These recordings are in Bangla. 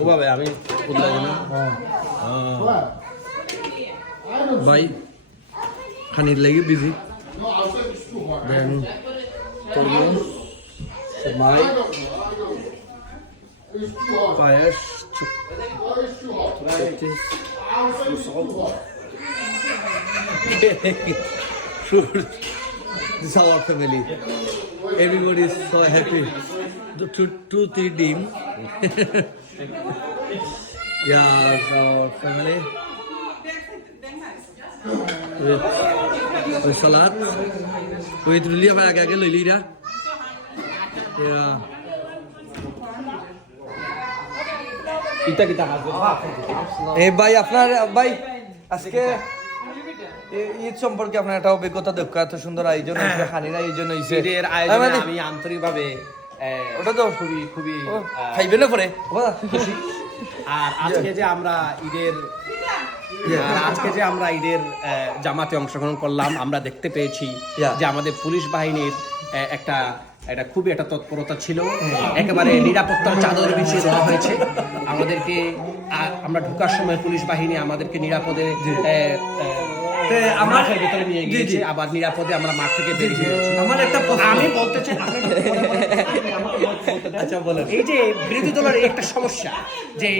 ওভাবে আমি ভাই খানির লেগে বিজি দেন মাই পায়েস fruit. This is our family. Everybody is so happy. Two, three team. Yeah, our family. With salad. With Lilia para que aquel Lilia. Yeah. Kita ভাই আপনার ভাই আজকে ঈদ সম্পর্কে আপনার একটা অভিজ্ঞতা দক্ষ এত সুন্দর আয়োজন হয়েছে খানির আয়োজন হয়েছে ঈদের আয়োজনে আমি আন্তরিকভাবে ওটা তো খুবই খাইবেন না পরে আর আজকে যে আমরা ঈদের জামাতে অংশগ্রহণ করলাম আমরা দেখতে পেয়েছি যে আমাদের পুলিশ বাহিনীর এটা খুবই একটা তৎপরতা ছিল একেবারে নিরাপত্তার চাদর বিছিয়ে দেওয়া হয়েছে আমাদেরকে আমরা ঢোকার সময় পুলিশ বাহিনী আমাদেরকে নিরাপদে মাঠের ভিতরে নিয়ে গিয়েছে আবার নিরাপদে আমরা মাঠ থেকে বেরিয়ে গেছি আমার একটা আমি বলতে চাই আচ্ছা বলেন এই যে বিরোধী দলের একটা সমস্যা যে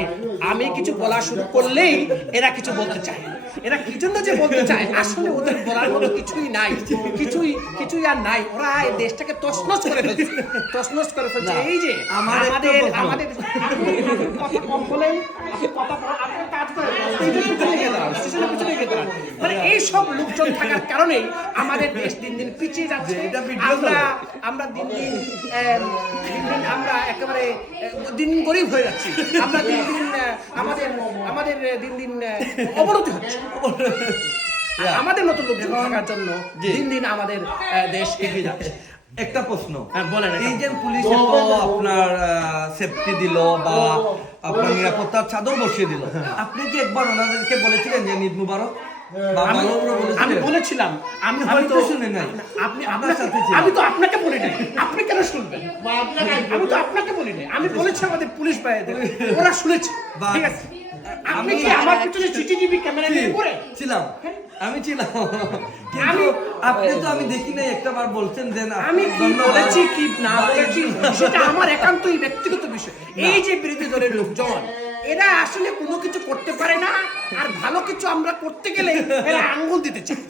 আমি কিছু বলা শুরু করলেই এরা কিছু বলতে চায় এরা কি জন্য যে বলতে চায় আসলে ওদের বলার মতো কিছুই নাই কিছুই আর নাই ওরা এই দেশটাকে তছনছ করে ফেলছে এই যে আমাদের কথা কম বলেই কথা আপনার কাজ করে মানে এই সব লোকজন থাকার কারণেই আমাদের দেশ দিন দিন পিছিয়ে যাচ্ছে আমরা দিন দিন আমরা একেবারে দিন দিন গরিব হয়ে যাচ্ছি আমরা দিন দিন আমাদের দিন দিন অবনতি হচ্ছে আমাদের নতুন লোকজন থাকার জন্য দিন দিন আমাদের দেশ এগিয়ে যাচ্ছে একটা প্রশ্ন বলেন এই যে পুলিশ আপনার সেফটি দিল বা আপনার নিরাপত্তার চাদর বসিয়ে দিল আপনি কি একবার ওনাদেরকে বলেছিলেন যে ঈদ মুবারক আমি বলেছিলাম আমি হয়তো শুনে নাই আমি তো আপনাকে বলি নাই আপনি কেন শুনবেন আমি তো আপনাকে বলি নাই আমি বলেছি আমাদের পুলিশ ভাইদের ওরা শুনেছে ঠিক আছে আপনি কি আমার পিছনে সিসিটিভি ক্যামেরা নিয়ে পড়ে ছিলাম আমি ছিলাম কিন্তু আপনি তো আমি দেখি নাই একটাবার বলছেন দেন আমি কি বলেছি কি না বলেছি সেটা আমার একান্তই ব্যক্তিগত বিষয় এই যে বিরোধী দলের লোকজন এরা আসলে কোনো কিছু করতে পারে না আর ভালো কিছু আমরা করতে গেলে এরা আঙ্গুল দিতে চায়